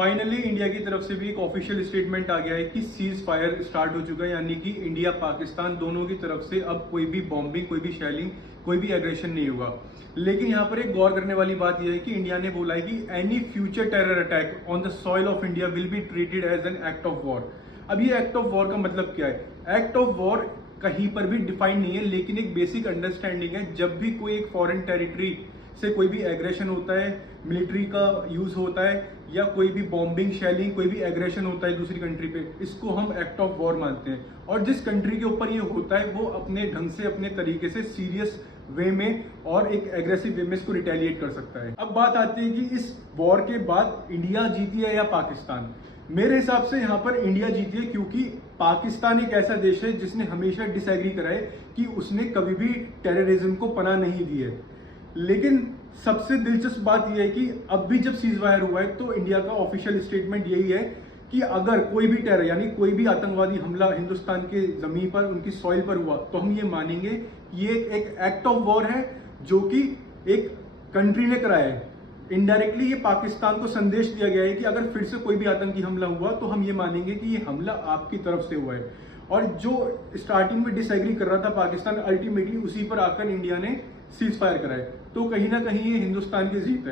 Finally India की तरफ से भी एक ऑफिशियल स्टेटमेंट आ गया है कि सीज फायर स्टार्ट हो चुका है, यानी कि इंडिया पाकिस्तान दोनों की तरफ से अब कोई भी बॉम्बिंग, कोई भी शेलिंग, कोई भी एग्रेशन नहीं होगा। लेकिन यहाँ पर एक गौर करने वाली बात यह है कि इंडिया ने बोला है कि any future terror attack on the soil of India will be treated as an act of war. अब ये एक्ट ऑफ वॉर का मतलब क्या है? एक्ट ऑफ वॉर कहीं पर भी डिफाइंड नहीं है, लेकिन एक बेसिक अंडरस्टैंडिंग है। जब भी कोई एक फॉरेन टेरिटरी से कोई भी एग्रेशन होता है, मिलिट्री का यूज होता है, या कोई भी बॉम्बिंग, शेलिंग, कोई भी एग्रेशन होता है दूसरी कंट्री पे, इसको हम एक्ट ऑफ वॉर मानते हैं। और जिस कंट्री के ऊपर ये होता है वो अपने ढंग से, अपने तरीके से, सीरियस वे में और एक एग्रेसिव वे में इसको रिटेलिएट कर सकता है। अब बात आती है कि इस वॉर के बाद इंडिया जीती है या पाकिस्तान। मेरे हिसाब से यहाँ पर इंडिया जीती है, क्योंकि पाकिस्तान एक ऐसा देश है जिसने हमेशा डिसएग्री करा है कि उसने कभी भी टेररिज्म को पनाह नहीं दी है। लेकिन सबसे दिलचस्प बात यह है कि अब भी जब सीज फायर हुआ है तो इंडिया का ऑफिशियल स्टेटमेंट यही है कि अगर कोई भी टेरर, यानी कोई भी आतंकवादी हमला हिंदुस्तान के जमीन पर, उनकी सॉइल पर हुआ, तो हम ये मानेंगे कि ये एक एक्ट ऑफ वॉर है जो कि एक कंट्री ने कराया है। इनडायरेक्टली ये पाकिस्तान को संदेश दिया गया है कि अगर फिर से कोई भी आतंकी हमला हुआ तो हम ये मानेंगे कि ये हमला आपकी तरफ से हुआ है। और जो स्टार्टिंग में डिसएग्री कर रहा था पाकिस्तान, अल्टीमेटली उसी पर आकर इंडिया ने सीज फायर कराए। तो कहीं ना कहीं ये हिंदुस्तान की जीत है।